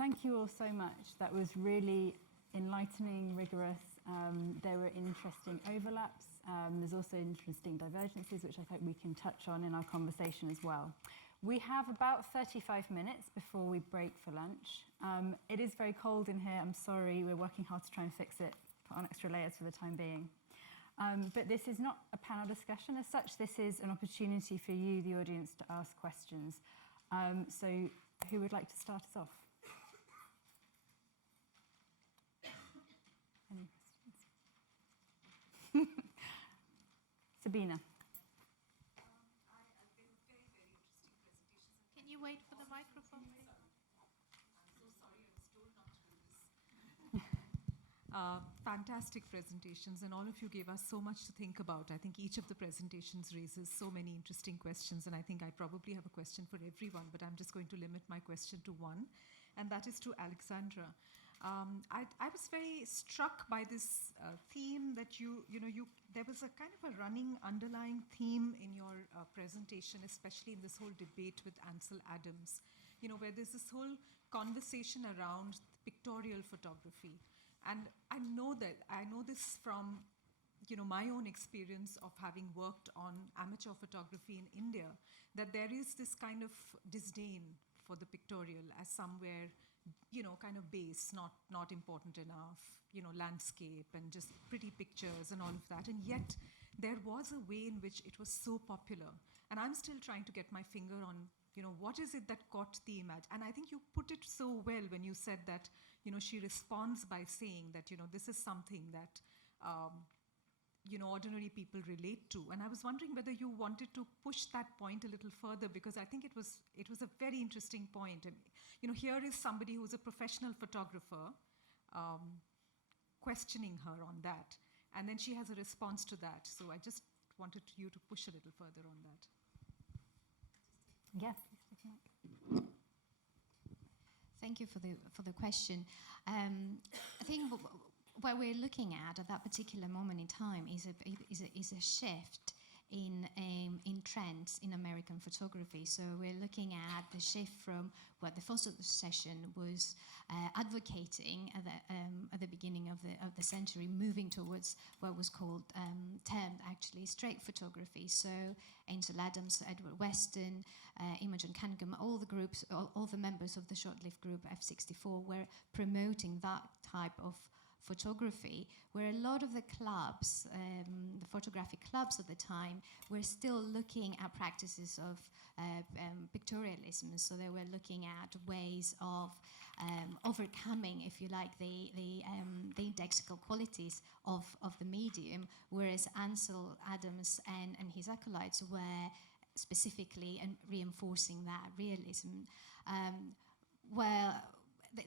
thank you all so much. That was really enlightening, rigorous. There were interesting overlaps. There's also interesting divergences, which I hope we can touch on in our conversation as well. We have about 35 minutes before we break for lunch. It is very cold in here. I'm sorry. We're working hard to try and fix it, put on extra layers for the time being. But this is not a panel discussion as such. This is an opportunity for you, the audience, to ask questions. So who would like to start us off? Any questions? Sabina. Can you wait for the microphone, please? I'm so sorry, I was told not to do this. Fantastic presentations, and all of you gave us so much to think about. I think each of the presentations raises so many interesting questions, and I think I probably have a question for everyone, but I'm just going to limit my question to one, and that is to Alexandra. I was very struck by this theme that there was a kind of a running underlying theme in your presentation, especially in this whole debate with Ansel Adams, where there's this whole conversation around pictorial photography. And I know this from my own experience of having worked on amateur photography in India, that there is this kind of disdain for the pictorial as somewhere kind of base, not important enough, landscape and just pretty pictures and all of that. And yet there was a way in which it was so popular. And I'm still trying to get my finger on, what is it that caught the image? And I think you put it so well when you said that, she responds by saying that, this is something that, ordinary people relate to. And I was wondering whether you wanted to push that point a little further, because I think it was a very interesting point. And, here is somebody who's a professional photographer questioning her on that. And then she has a response to that. So I just wanted you to push a little further on that. Yes. Thank you for the question. I think what we're looking at that particular moment in time is a shift in trends in American photography. So we're looking at the shift from what the photo session was advocating at the beginning of the century, moving towards what was called termed actually straight photography. So Ansel Adams, Edward Weston, Imogen Cunningham, all the groups, all the members of the short-lived group F64 were promoting that type of photography, where a lot of the clubs, the photographic clubs at the time, were still looking at practices of pictorialism. So they were looking at ways of overcoming, if you like, the indexical qualities of the medium, whereas Ansel Adams and his acolytes were specifically and reinforcing that realism.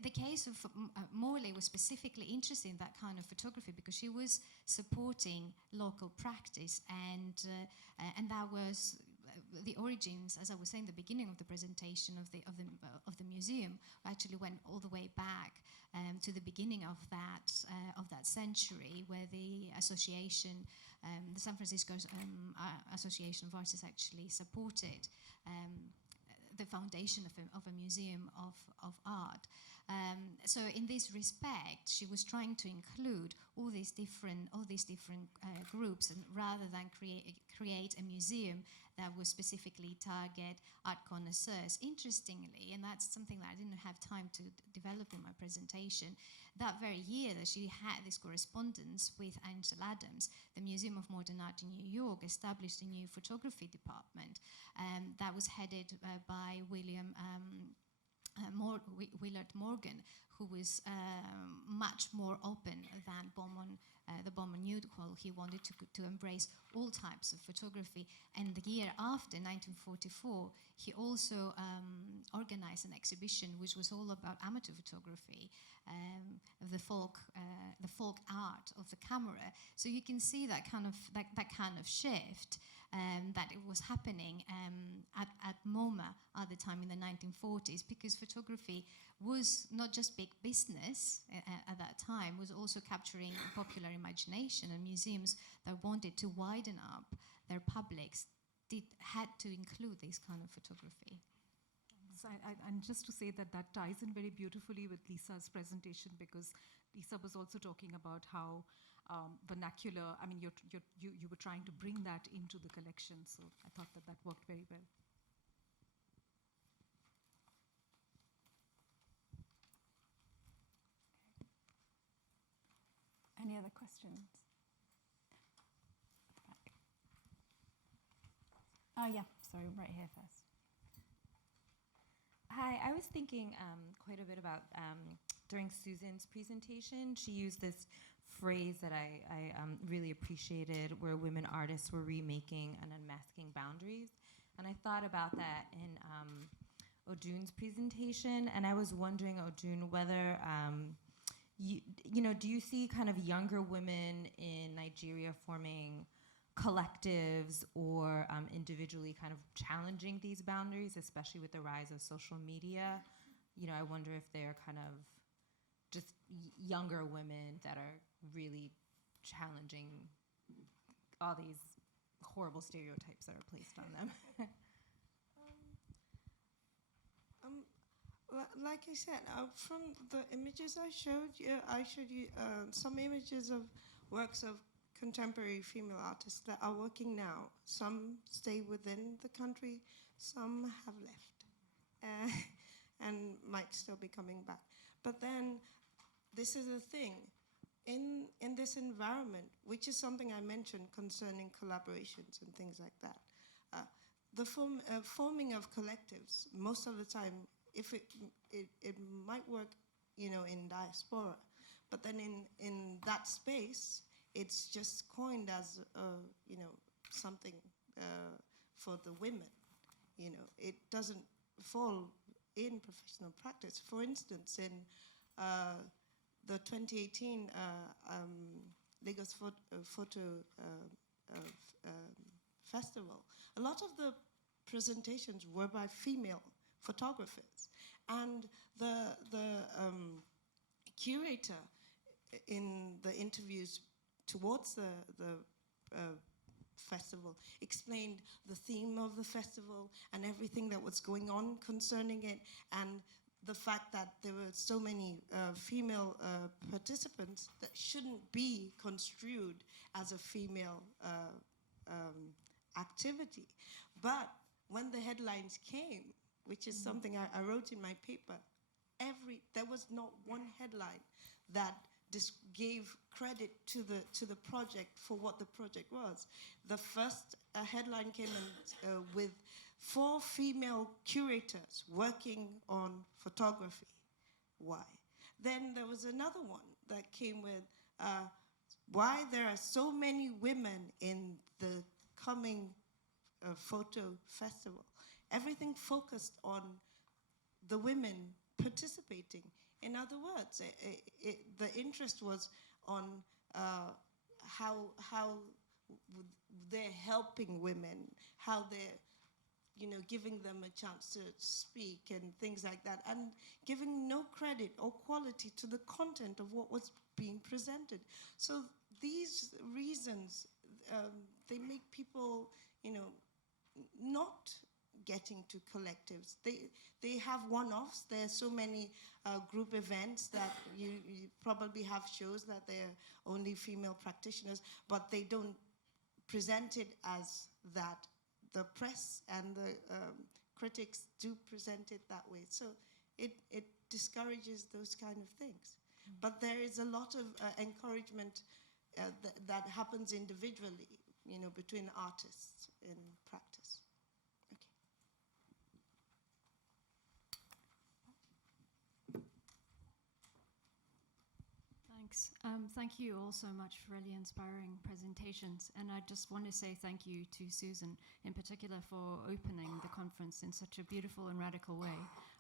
The case of Morley was specifically interested in that kind of photography because she was supporting local practice, and that was the origins, as I was saying, the beginning of the presentation of the museum actually went all the way back to the beginning of that century, where the association, the San Francisco Association of Artists, actually supported the foundation of a museum of art. So in this respect, she was trying to include all these different groups, and rather than create a museum that would specifically target art connoisseurs. Interestingly, and that's something that I didn't have time to develop in my presentation, that very year that she had this correspondence with Ansel Adams, the Museum of Modern Art in New York established a new photography department that was headed by Willard Morgan, who was much more open than the Beaumont Newhall. He wanted to embrace all types of photography. And the year after, 1944, he also organized an exhibition which was all about amateur photography, the folk art of the camera. So you can see that kind of shift that it was happening at MoMA at the time in the 1940s, because photography was not just big business at that time, was also capturing popular imagination, and museums that wanted to widen up their publics had to include this kind of photography. And just to say that ties in very beautifully with Lisa's presentation, because Lisa was also talking about how vernacular, I mean, you were trying to bring that into the collection, so I thought that worked very well. Any other questions? Oh yeah, sorry, right here first. Hi, I was thinking quite a bit about during Susan's presentation, she used this phrase that I really appreciated, where women artists were remaking and unmasking boundaries. And I thought about that in Odun's presentation, and I was wondering, Odun, whether you know, do you see kind of younger women in Nigeria forming collectives or individually kind of challenging these boundaries, especially with the rise of social media? You know, I wonder if they're kind of just younger women that are really challenging all these horrible stereotypes that are placed on them. Like I said, from the images I showed you some images of works of contemporary female artists that are working now. Some stay within the country, some have left, and might still be coming back. But then, this is the thing, in this environment, which is something I mentioned concerning collaborations and things like that, the forming of collectives, most of the time, if it might work, you know, in diaspora, but then in that space, it's just coined as, you know, something for the women. You know, it doesn't fall in professional practice. For instance, in the 2018 Lagos Photo Festival, a lot of the presentations were by female photographers, and the curator in the interviews towards the festival explained the theme of the festival and everything that was going on concerning it, and the fact that there were so many female participants that shouldn't be construed as a female activity. But when the headlines came, which is something I wrote in my paper, there was not one headline that gave credit to the project for what the project was. The first headline came in, with 4 female curators working on photography. Why? Then there was another one that came with why there are so many women in the coming photo festival. Everything focused on the women participating. In other words, the interest was on how they're helping women, how they're, you know, giving them a chance to speak and things like that, and giving no credit or quality to the content of what was being presented. So these reasons, they make people, you know, not getting to collectives. They have one-offs. There are so many group events that you probably have shows that they're only female practitioners, but they don't present it as that. The press and the critics do present it that way. So it discourages those kind of things. But there is a lot of encouragement that happens individually, you know, between artists in practice. Thanks. Thank you all so much for really inspiring presentations. And I just want to say thank you to Susan in particular for opening the conference in such a beautiful and radical way.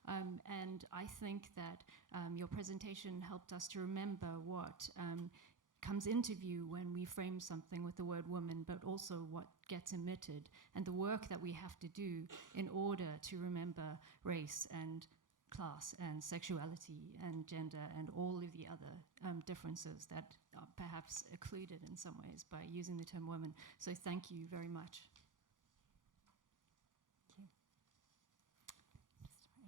And I think that your presentation helped us to remember what comes into view when we frame something with the word woman, but also what gets emitted and the work that we have to do in order to remember race and class and sexuality and gender and all of the other differences that are perhaps occluded in some ways by using the term woman. So thank you very much. Thank you.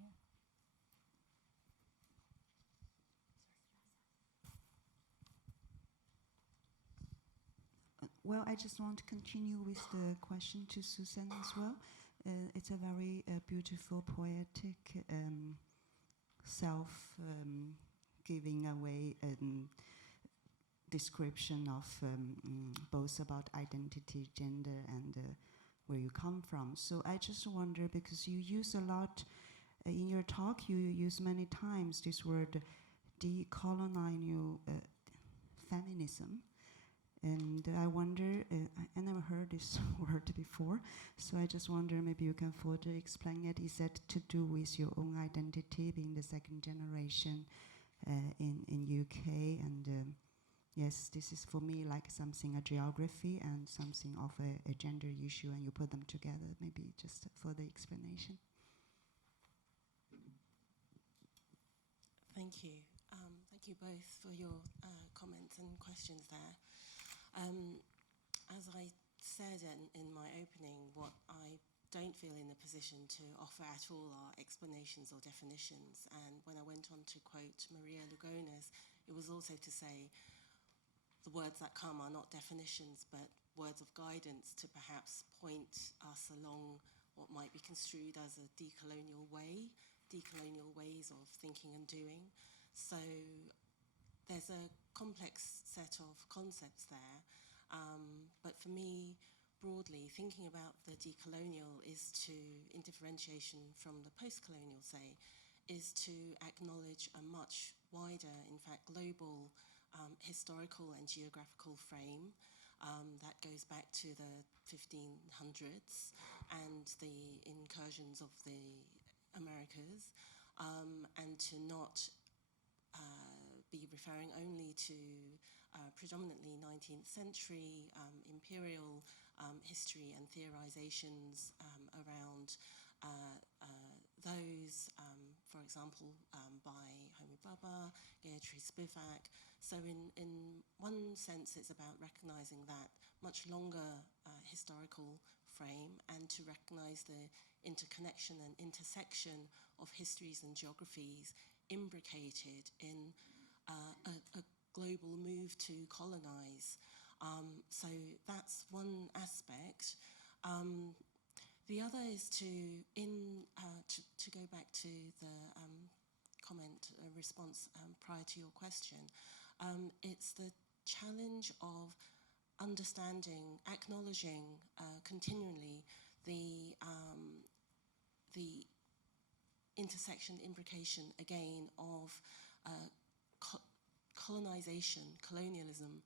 Well, I just want to continue with the question to Susan as well. It's a very beautiful, poetic, self-giving away description of both about identity, gender, and where you come from. So I just wonder, because you use a lot, in your talk, you use many times this word decolonial feminism. And I wonder, I never heard this word before, so I just wonder, maybe you can further explain it. Is that to do with your own identity, being the second generation in UK? And yes, this is for me like something, a geography and something of a gender issue, and you put them together. Maybe just for the explanation. Thank you. Thank you both for your comments and questions there. As I said in my opening, what I don't feel in a position to offer at all are explanations or definitions. And when I went on to quote Maria Lugones, it was also to say the words that come are not definitions, but words of guidance to perhaps point us along what might be construed as a decolonial ways of thinking and doing. So there's a complex set of concepts there, but for me, broadly, thinking about the decolonial is to, in differentiation from the post-colonial, say, is to acknowledge a much wider, in fact, global historical and geographical frame that goes back to the 1500s and the incursions of the Americas, and to not be referring only to predominantly 19th century imperial history and theorizations around those, for example, by Homi Bhabha, Gayatri Spivak. So in one sense, it's about recognizing that much longer historical frame, and to recognize the interconnection and intersection of histories and geographies imbricated in a global move to colonize. So that's one aspect. The other is to go back to the comment response prior to your question. It's the challenge of understanding, acknowledging continually the intersection, imbrication again of colonization, colonialism,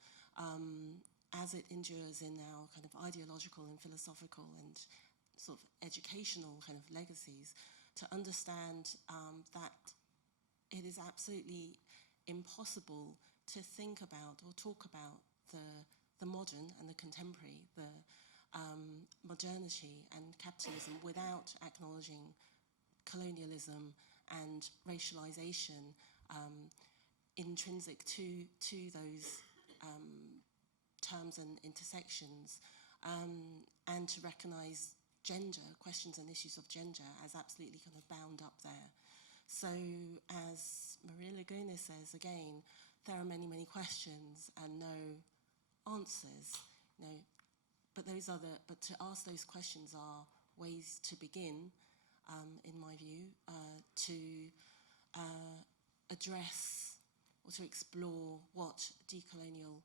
as it endures in our kind of ideological and philosophical and sort of educational kind of legacies, to understand that it is absolutely impossible to think about or talk about the modern and the contemporary, the modernity and capitalism without acknowledging colonialism and racialization intrinsic to those terms and intersections, and to recognize gender, questions and issues of gender as absolutely kind of bound up there. So as Maria Lugones says, again, there are many, many questions and no answers, you know, but to ask those questions are ways to begin, in my view, to address or to explore what decolonial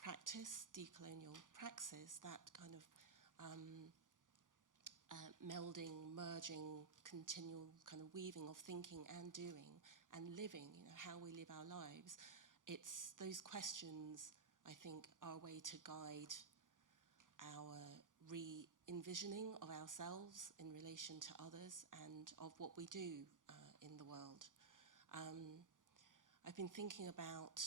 practice, decolonial praxis, that kind of melding, merging, continual kind of weaving of thinking and doing and living, you know, how we live our lives. It's those questions, I think, are a way to guide our re-envisioning of ourselves in relation to others and of what we do in the world. I've been thinking about,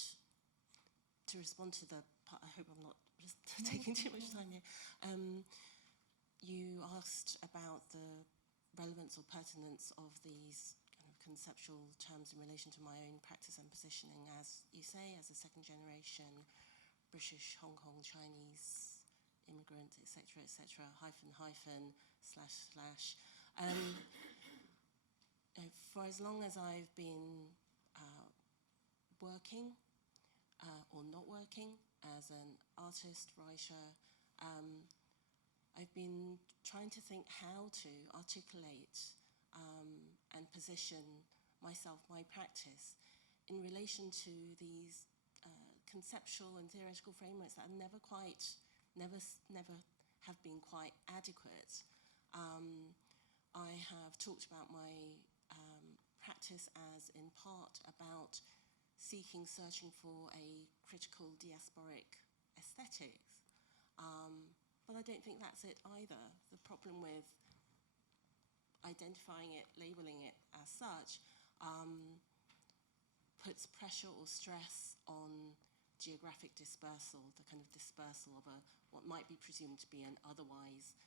to respond to the part, I hope I'm not just taking too much time here. You asked about the relevance or pertinence of these kind of conceptual terms in relation to my own practice and positioning, as you say, as a second generation British, Hong Kong, Chinese immigrant, etc., etc., hyphen, //. For as long as I've been working or not working as an artist, writer, I've been trying to think how to articulate and position myself, my practice, in relation to these conceptual and theoretical frameworks that never have been quite adequate. I have talked about my practice as in part about searching for a critical diasporic aesthetics. But I don't think that's it either. The problem with identifying it, labeling it as such, puts pressure or stress on geographic dispersal, the kind of dispersal of what might be presumed to be an otherwise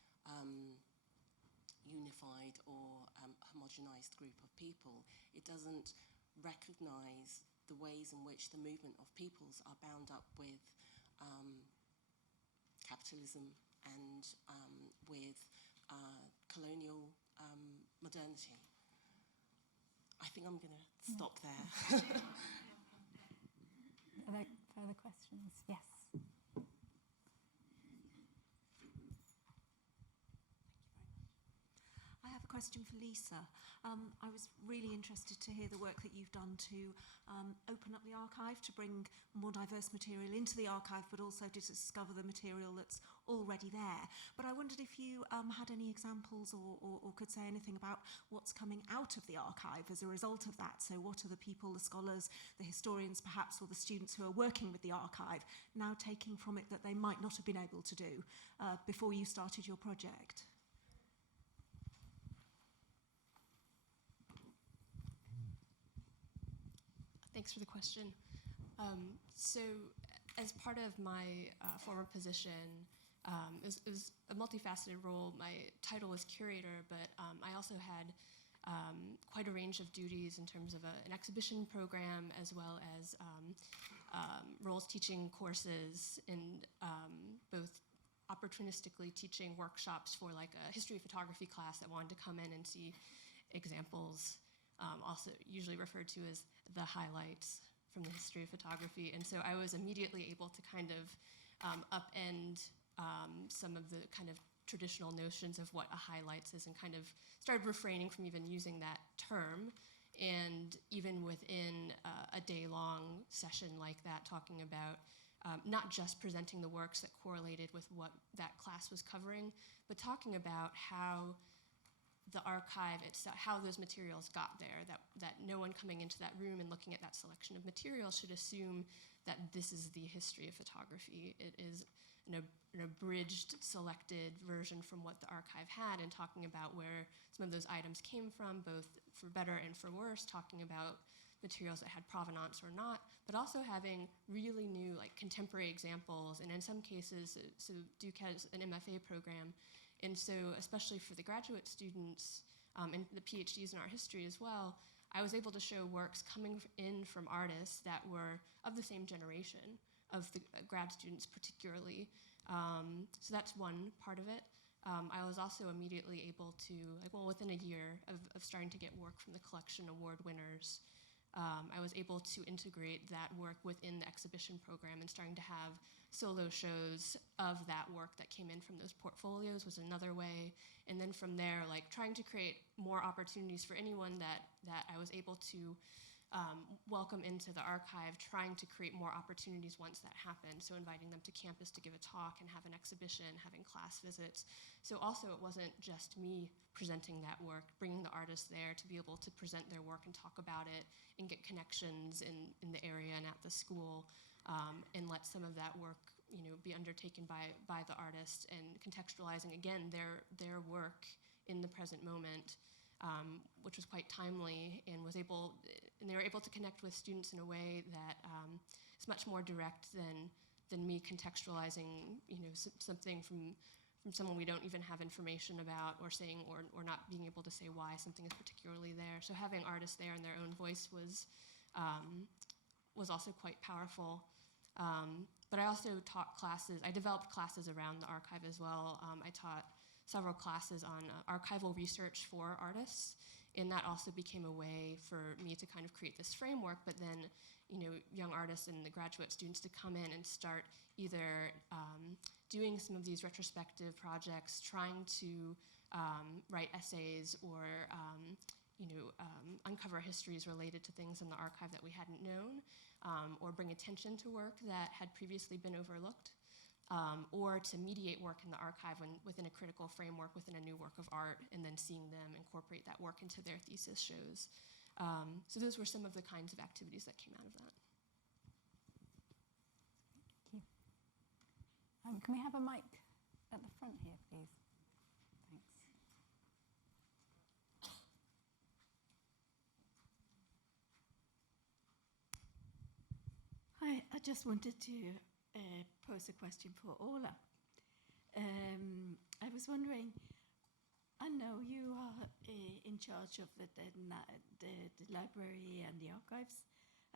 unified or homogenized group of people. It doesn't recognize the ways in which the movement of peoples are bound up with capitalism and with colonial modernity. I think I'm going to stop there. Are there further questions? Yes. I have a question for Lisa. I was really interested to hear the work that you've done to open up the archive, to bring more diverse material into the archive, but also to discover the material that's already there. But I wondered if you had any examples or could say anything about what's coming out of the archive as a result of that. So what are the people, the scholars, the historians perhaps, or the students who are working with the archive now taking from it that they might not have been able to do before you started your project? Thanks for the question. So as part of my former position, it was a multifaceted role. My title was curator, but I also had quite a range of duties in terms of an exhibition program, as well as roles teaching courses and both opportunistically teaching workshops for like a history of photography class that wanted to come in and see examples, also usually referred to as the highlights from the history of photography. And so I was immediately able to kind of upend some of the kind of traditional notions of what a highlights is, and kind of started refraining from even using that term. And even within a day-long session like that, talking about not just presenting the works that correlated with what that class was covering, but talking about how the archive itself, how those materials got there, that no one coming into that room and looking at that selection of materials should assume that this is the history of photography. It is an abridged, selected version from what the archive had, and talking about where some of those items came from, both for better and for worse, talking about materials that had provenance or not, but also having really new, like, contemporary examples. And in some cases, so Duke has an MFA program, and so especially for the graduate students and the PhDs in art history as well, I was able to show works coming in from artists that were of the same generation, of the grad students particularly. So that's one part of it. I was also immediately able to, within a year of starting to get work from the collection award winners, I was able to integrate that work within the exhibition program, and starting to have solo shows of that work that came in from those portfolios was another way. And then from there, like, trying to create more opportunities for anyone that I was able to welcome into the archive, trying to create more opportunities once that happened. So inviting them to campus to give a talk and have an exhibition, having class visits. So also it wasn't just me presenting that work, bringing the artists there to be able to present their work and talk about it and get connections in the area and at the school, and let some of that work, you know, be undertaken by the artist, and contextualizing again their work in the present moment, which was quite timely, and they were able to connect with students in a way that is much more direct than me contextualizing, you know, something from someone we don't even have information about, or saying, or not being able to say why something is particularly there. So having artists there in their own voice was also quite powerful. But I also taught classes. I developed classes around the archive as well. I taught several classes on archival research for artists, and that also became a way for me to kind of create this framework, but then, young artists and the graduate students to come in and start either doing some of these retrospective projects, trying to write essays or uncover histories related to things in the archive that we hadn't known, or bring attention to work that had previously been overlooked, or to mediate work in the archive within a critical framework, within a new work of art, and then seeing them incorporate that work into their thesis shows. So those were some of the kinds of activities that came out of that. Thank you. Can we have a mic at the front here, please? Thanks. Hi, I just wanted to pose a question for Orla. I was wondering, I know you are in charge of the library and the archives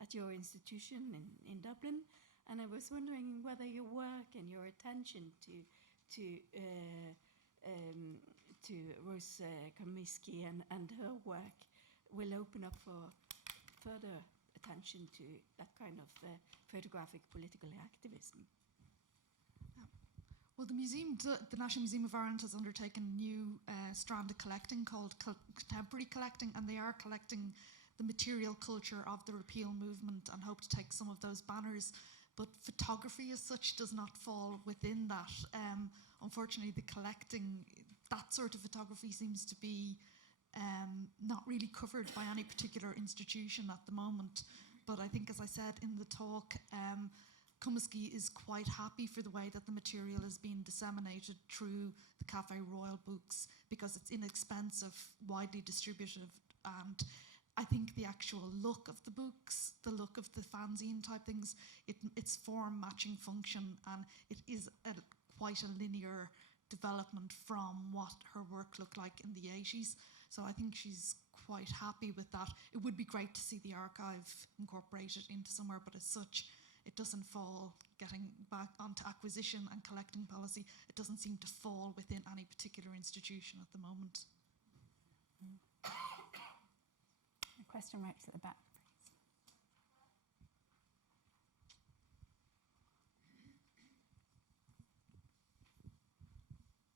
at your institution in Dublin, and I was wondering whether your work and your attention to Rose Komisky and her work will open up for further attention to that kind of photographic political activism. Well, the National Museum of Ireland has undertaken a new strand of collecting called contemporary collecting, and they are collecting the material culture of the repeal movement and hope to take some of those banners. But photography as such does not fall within that. Unfortunately, the collecting, that sort of photography seems to be not really covered by any particular institution at the moment. But I think, as I said in the talk, Komisky is quite happy for the way that the material is being disseminated through the Café Royal books, because it's inexpensive, widely distributed, and I think the actual look of the books, the look of the fanzine type things, its form matching function, and it is quite a linear development from what her work looked like in the 80s. So I think she's quite happy with that. It would be great to see the archive incorporated into somewhere, but as such, it doesn't fall, getting back onto acquisition and collecting policy, it doesn't seem to fall within any particular institution at the moment. A question right at the back,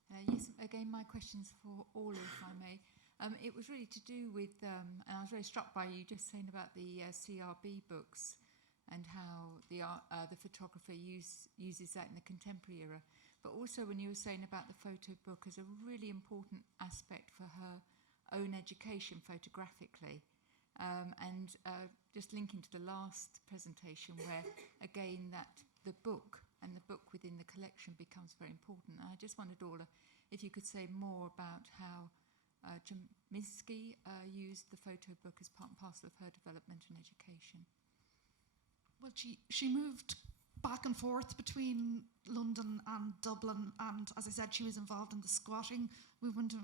please. Yes, again, my question's for Orla, if I may. It was really to do with, and I was very struck by you just saying about the CRB books and how the photographer uses that in the contemporary era. But also when you were saying about the photo book as a really important aspect for her own education photographically. And just linking to the last presentation where, again, that the book and the book within the collection becomes very important. And I just wondered, Orla, if you could say more about how Komisky used the photo book as part and parcel of her development and education. Well, she moved back and forth between London and Dublin, and as I said, she was involved in the squatting movement.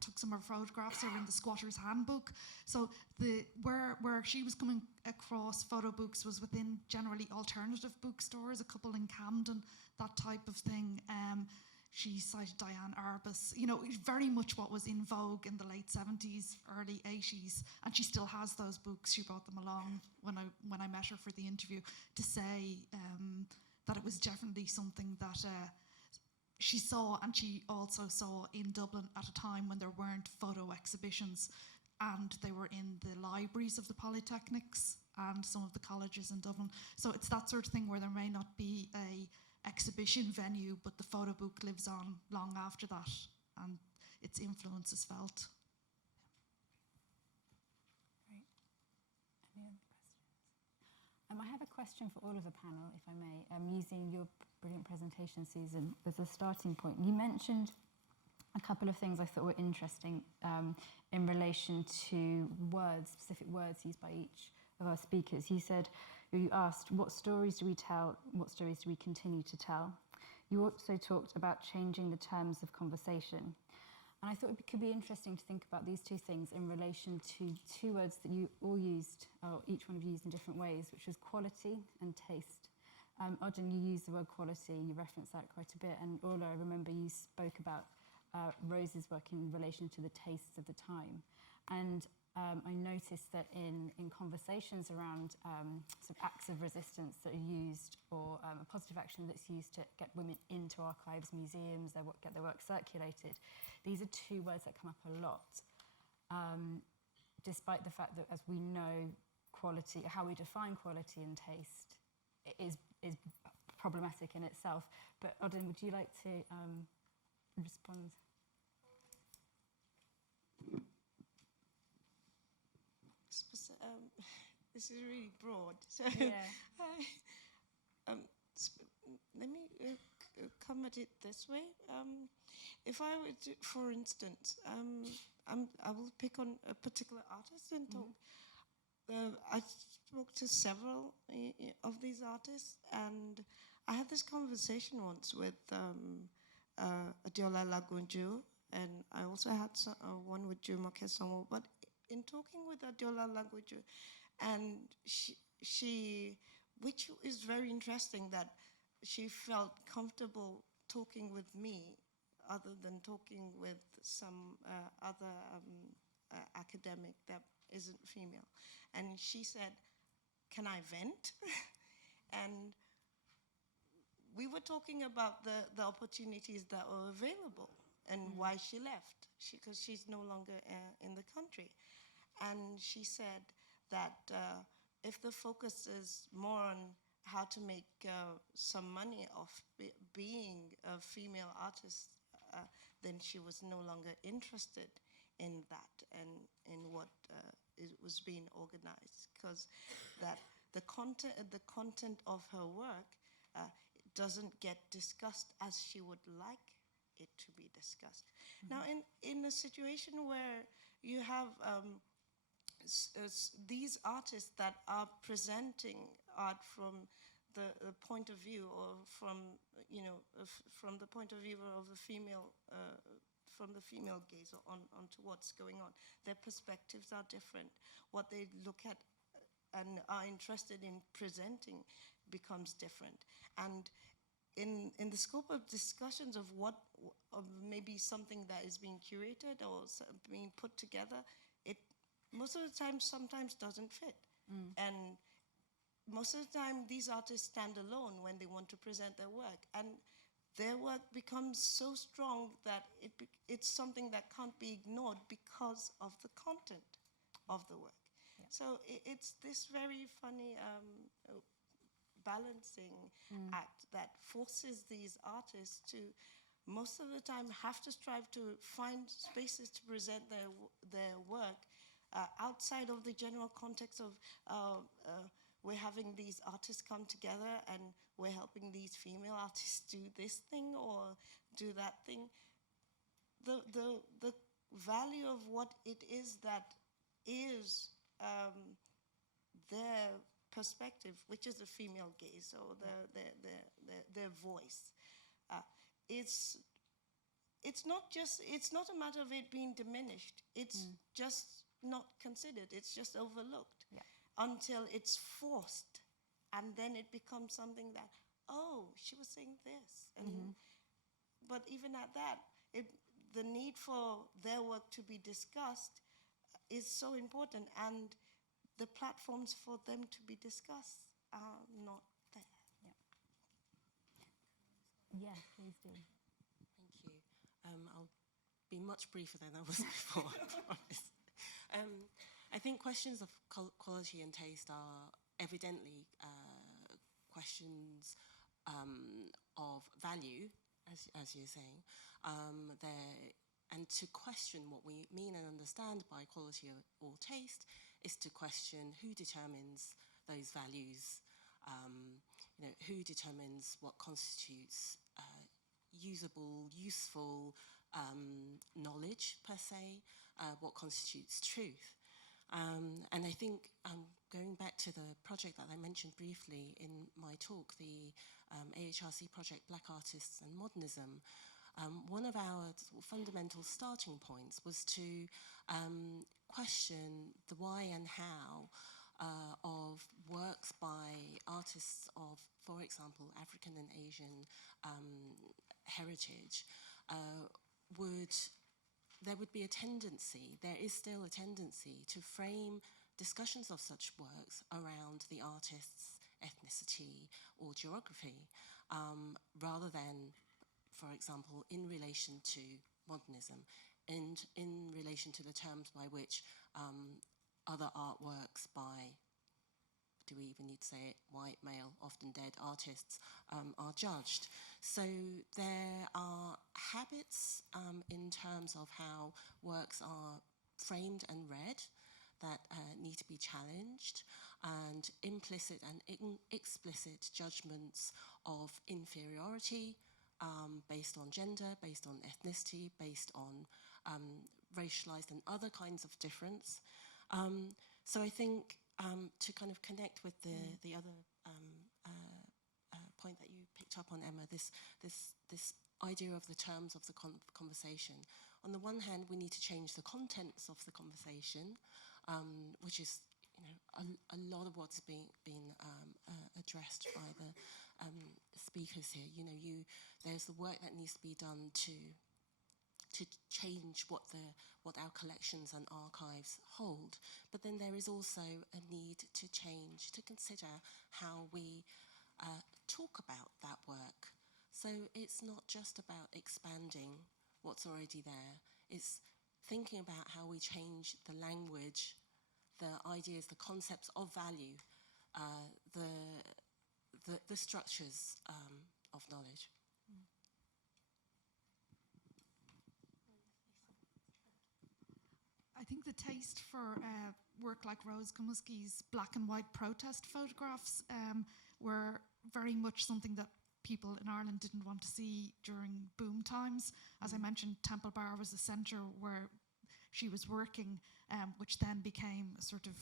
Took some of her photographs that were in the Squatter's Handbook. So where she was coming across photo books was within generally alternative bookstores, a couple in Camden, that type of thing. She cited Diane Arbus, very much what was in vogue in the late 70s, early 80s, and she still has those books. She brought them along when I met her for the interview to say that it was definitely something that she saw, and she also saw in Dublin at a time when there weren't photo exhibitions, and they were in the libraries of the polytechnics and some of the colleges in Dublin. So it's that sort of thing where there may not be a exhibition venue, but the photo book lives on long after that, and its influence is felt. Great. Any other questions? I have a question for all of the panel, if I may. Using your brilliant presentation, Susan, as a starting point. You mentioned a couple of things I thought were interesting in relation to words, specific words used by each of our speakers. You asked, what stories do we tell? What stories do we continue to tell? You also talked about changing the terms of conversation. And I thought it could be interesting to think about these two things in relation to two words that you all used, or each one of you used in different ways, which was quality and taste. Odun, you used the word quality, you referenced that quite a bit, and Orla, I remember you spoke about Rose's work in relation to the tastes of the time. And I noticed that in conversations around sort of acts of resistance that are used, or a positive action that's used to get women into archives, museums, get their work circulated, these are two words that come up a lot, despite the fact that, as we know, quality, how we define quality and taste is problematic in itself. But Odun, would you like to respond? This is really broad. So Yeah. let me come at it this way. If I were to, for instance, I will pick on a particular artist and talk. I spoke to several of these artists, and I had this conversation once with Adiola Lagunju, and I also had one with Jumoke Somo. But in talking with Adiola Lagunju, and she, which is very interesting, that she felt comfortable talking with me other than talking with some other academic that isn't female. And she said, "Can I vent?" And we were talking about the opportunities that were available and why she left, because she's no longer in the country. And she said that if the focus is more on how to make some money off being a female artist, then she was no longer interested in that and in what it was being organized, because that the content of her work doesn't get discussed as she would like it to be discussed. Now, in a situation where you have these artists that are presenting art from the point of view, or from from the point of view of a female, from the female gaze onto what's going on, their perspectives are different. What they look at and are interested in presenting becomes different. And in the scope of discussions of what of maybe something that is being curated or being put together, it most of the time sometimes doesn't fit. And most of the time these artists stand alone when they want to present their work, and their work becomes so strong that it's something that can't be ignored because of the content of the work. Yeah. So it's this very funny balancing act that forces these artists to, most of the time, have to strive to find spaces to present their work outside of the general context of we're having these artists come together and we're helping these female artists do this thing or do that thing. The value of what it is that is their perspective, which is the female gaze or their voice, it's not a matter of it being diminished. It's just not considered. It's just overlooked. Yeah. Until it's forced, and then it becomes something that, oh, she was saying this. And but even at that, the need for their work to be discussed is so important, and the platforms for them to be discussed are not there. Yeah. Yeah, please do. Thank you. I'll be much briefer than I was before, I promise. I think questions of quality and taste are evidently questions of value, as you're saying. And to question what we mean and understand by quality or taste is to question who determines those values, who determines what constitutes usable, useful knowledge per se, what constitutes truth. And I think going back to the project that I mentioned briefly in my talk, the AHRC project Black Artists and Modernism, one of our fundamental starting points was to question the why and how of works by artists of, for example, African and Asian heritage, there would be a tendency, there is still a tendency to frame discussions of such works around the artist's ethnicity or geography, rather than, for example, in relation to modernism, and in relation to the terms by which other artworks by, do we even need to say it, white, male, often dead artists are judged. So there are habits in terms of how works are framed and read that need to be challenged, and implicit and explicit judgments of inferiority based on gender, based on ethnicity, based on racialized and other kinds of difference. So I think to kind of connect with the other point that you picked up on, Emma, this idea of the terms of the conversation. On the one hand, we need to change the contents of the conversation, which is, a lot of what's being addressed by the speakers here. There's the work that needs to be done to change what our collections and archives hold. But then there is also a need to change, to consider how we talk about that work. So it's not just about expanding what's already there, it's thinking about how we change the language, the ideas, the concepts of value, the structures of knowledge. I think the taste for work like Rose Comusky's black and white protest photographs were very much something that people in Ireland didn't want to see during boom times. As I mentioned, Temple Bar was a centre where she was working, which then became a sort of,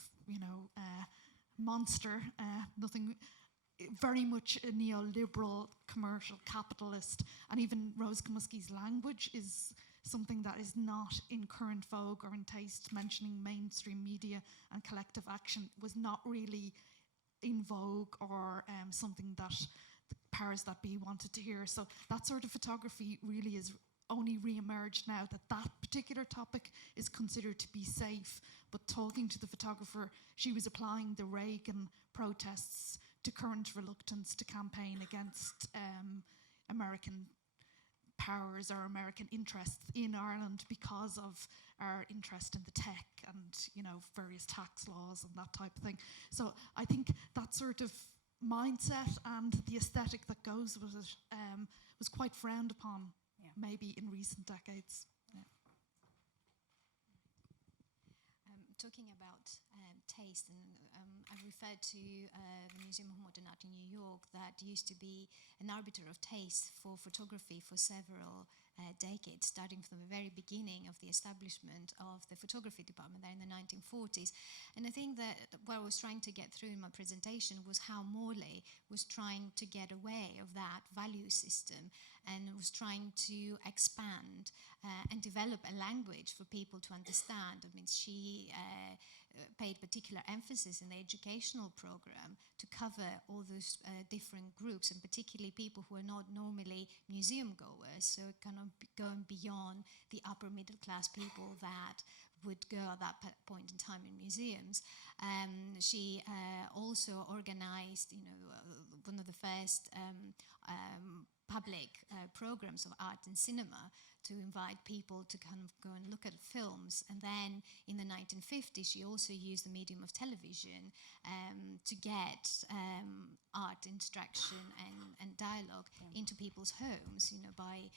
monster, nothing, very much a neoliberal, commercial, capitalist, and even Rose Comusky's language is something that is not in current vogue or in taste. Mentioning mainstream media and collective action was not really in vogue or something that the powers that be wanted to hear. So that sort of photography really is only re-emerged now that particular topic is considered to be safe. But talking to the photographer, she was applying the Reagan protests to current reluctance to campaign against American powers or American interests in Ireland because of our interest in the tech and various tax laws and that type of thing. So I think that sort of mindset and the aesthetic that goes with it was quite frowned upon, maybe in recent decades. Talking about taste, and I referred to the Museum of Modern Art in New York that used to be an arbiter of taste for photography for several decades, starting from the very beginning of the establishment of the photography department there in the 1940s. And I think that what I was trying to get through in my presentation was how Morley was trying to get away of that value system and was trying to expand and develop a language for people to understand. I mean, she paid particular emphasis in the educational program to cover all those different groups, and particularly people who are not normally museum goers, so kind of going beyond the upper middle class people that would go at that point in time in museums. She also organized, one of the first public programs of art and cinema to invite people to kind of go and look at films. And then in the 1950s, she also used the medium of television to get art instruction and dialogue into people's homes, by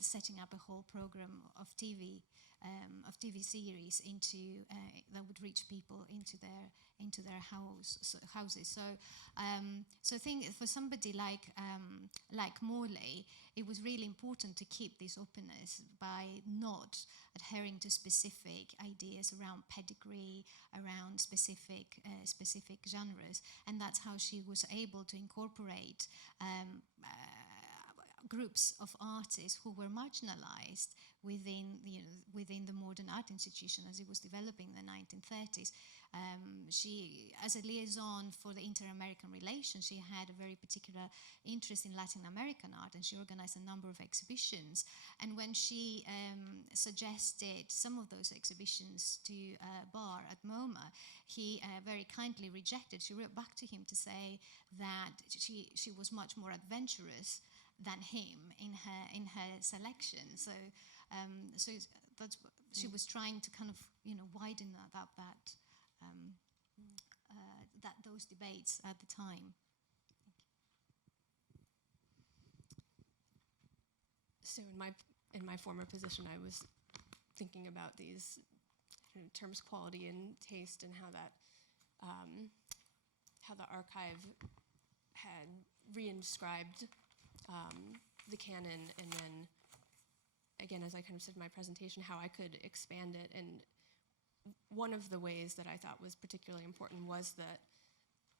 setting up a whole program of TV series that would reach people into their houses. So I think for somebody like Morley, it was really important to keep this openness by not adhering to specific ideas around pedigree, around specific genres, and that's how she was able to incorporate groups of artists who were marginalized within the modern art institution as it was developing in the 1930s. She, as a liaison for the inter-American relations, she had a very particular interest in Latin American art, and she organized a number of exhibitions. And when she suggested some of those exhibitions to Bar at MoMA, he very kindly rejected. She wrote back to him to say that she was much more adventurous than him in her selection. So that's she was trying to kind of widen those debates at the time. So in my former position, I was thinking about these terms, quality and taste, and how the archive had reinscribed the canon, and then again, as I kind of said in my presentation, how I could expand it. And one of the ways that I thought was particularly important was the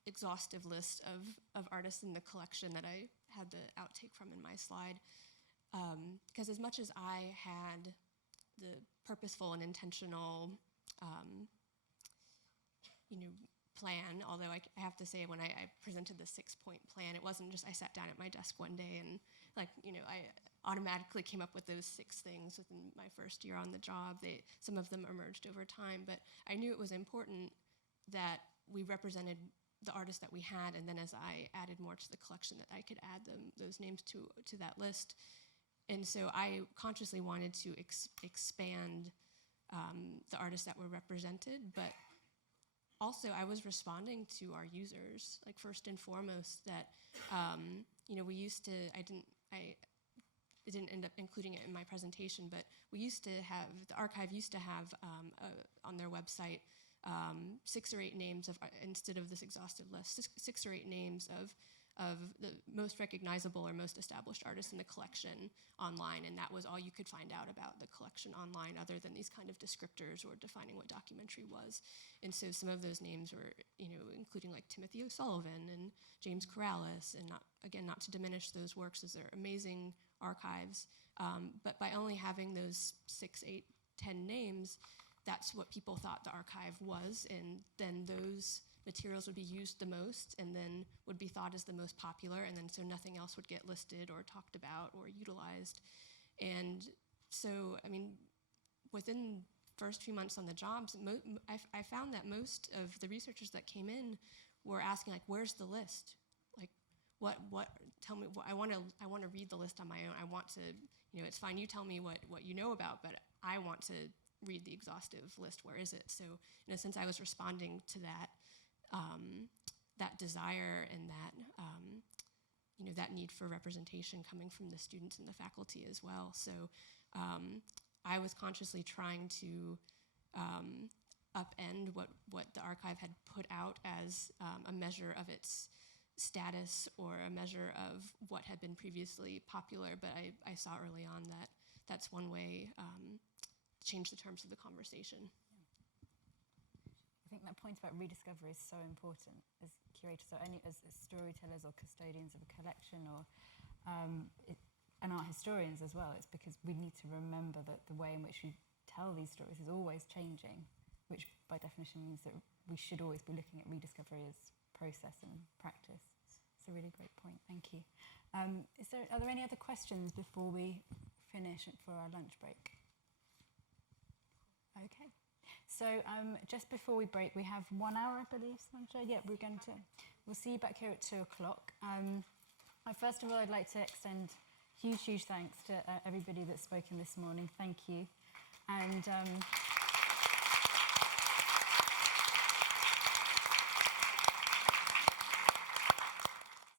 exhaustive list of artists in the collection that I had the outtake from in my slide. Because as much as I had the purposeful and intentional plan, although I have to say when I presented the 6-point plan, it wasn't just I sat down at my desk one day and I automatically came up with those 6 things within my first year on the job. Some of them emerged over time, but I knew it was important that we represented the artists that we had, and then as I added more to the collection, that I could add those names to that list. And so I consciously wanted to expand the artists that were represented, but also I was responding to our users, like first and foremost, that we used to, I didn't end up including it in my presentation, but we used to have, the archive used to have on their website 6 or 8 names of, instead of this exhaustive list, 6 or 8 names of the most recognizable or most established artists in the collection online, and that was all you could find out about the collection online, other than these kind of descriptors or defining what documentary was. And so some of those names were, including like Timothy O'Sullivan and James Corrales, and not to diminish those works, as they're amazing archives, but by only having those 6, 8, 10 names, that's what people thought the archive was, and then those materials would be used the most and then would be thought as the most popular, and then so nothing else would get listed or talked about or utilized. And so, within first few months on the jobs, I found that most of the researchers that came in were asking, like, where's the list? Like, what tell me, I want to read the list on my own. I want to, it's fine, you tell me what you know about, but I want to read the exhaustive list. Where is it? So in a sense, I was responding to that that desire and that that need for representation coming from the students and the faculty as well. So I was consciously trying to upend what the archive had put out as a measure of its status or a measure of what had been previously popular, but I saw early on that that's one way to change the terms of the conversation. I think that point about rediscovery is so important as curators, or as storytellers or custodians of a collection, or and art historians as well. It's because we need to remember that the way in which we tell these stories is always changing, which by definition means that we should always be looking at rediscovery as process and practice. It's a really great point. Thank you. Are there any other questions before we finish for our lunch break? Okay. So just before we break, we have 1 hour, I believe, Sandra. Yeah, we'll see you back here at 2 o'clock. First of all, I'd like to extend huge thanks to everybody that's spoken this morning. Thank you. And